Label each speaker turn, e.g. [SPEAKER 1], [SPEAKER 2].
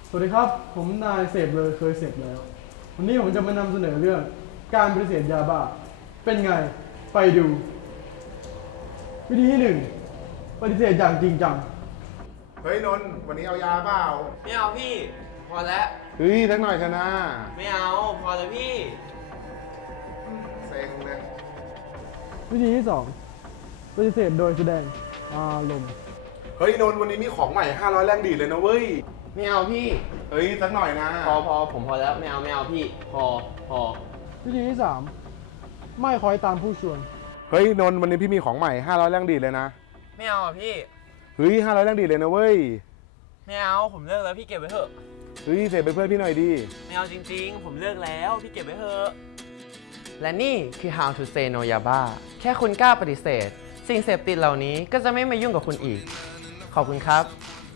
[SPEAKER 1] สวัสดีครับผมนายเสพเลยเคยเสพแล้ววันนี้ผมจะมานำเสนอเรื่องการปฏิเสธยาบ้าเป็นไงไปดูวิธีที่หนึ่งปฏิเสธอย่างจริงจัง
[SPEAKER 2] เฮ้ยนนท์วันนี้เอายาเปล่า
[SPEAKER 3] ไม่เอาพี่ พอแล้ว
[SPEAKER 2] เฮ้ยสักหน่อยเถอะนะ
[SPEAKER 3] ไม่เอาพอแล้วพี่
[SPEAKER 2] เซ็งเลย
[SPEAKER 1] วิธีที่สองปฏิเสธโดยแสดงอารมณ์
[SPEAKER 2] เฮ้ยนนท์วันนี้มีของใหม่500แรงดีดเลยนะเว้ย
[SPEAKER 3] ไม่เอาพี่
[SPEAKER 2] เฮ้ยสักหน่อยนะ
[SPEAKER 3] พอผมพอแล้วไม่เอาพี่ พอ
[SPEAKER 1] วิธีที่สามไม่คอยตามผู้ชวน
[SPEAKER 2] เฮ้ยนนท์วันนี้พี่มีของใหม่500แรงดีดเลยนะ
[SPEAKER 3] ไม่เอาพี่
[SPEAKER 2] เฮ้ย500แรงดีดเลยนะเว้ย
[SPEAKER 3] ไม่เอาผมเลิกแล้วพี่เก็บไว้เถอะ
[SPEAKER 2] เฮ้ยเสพไปเพื่อนพี่หน่อยดิ
[SPEAKER 3] ไม่เอาจริงๆ ผมเลิกแล้วพี่เก็บไว้เถอะ
[SPEAKER 4] และนี่คือ How to say no Yaba แค่คุณกล้าปฏิเสธ สิ่งเสพติดเหล่านี้ก็จะไม่มายุ่งกับคุณอีก ขอบคุณครับ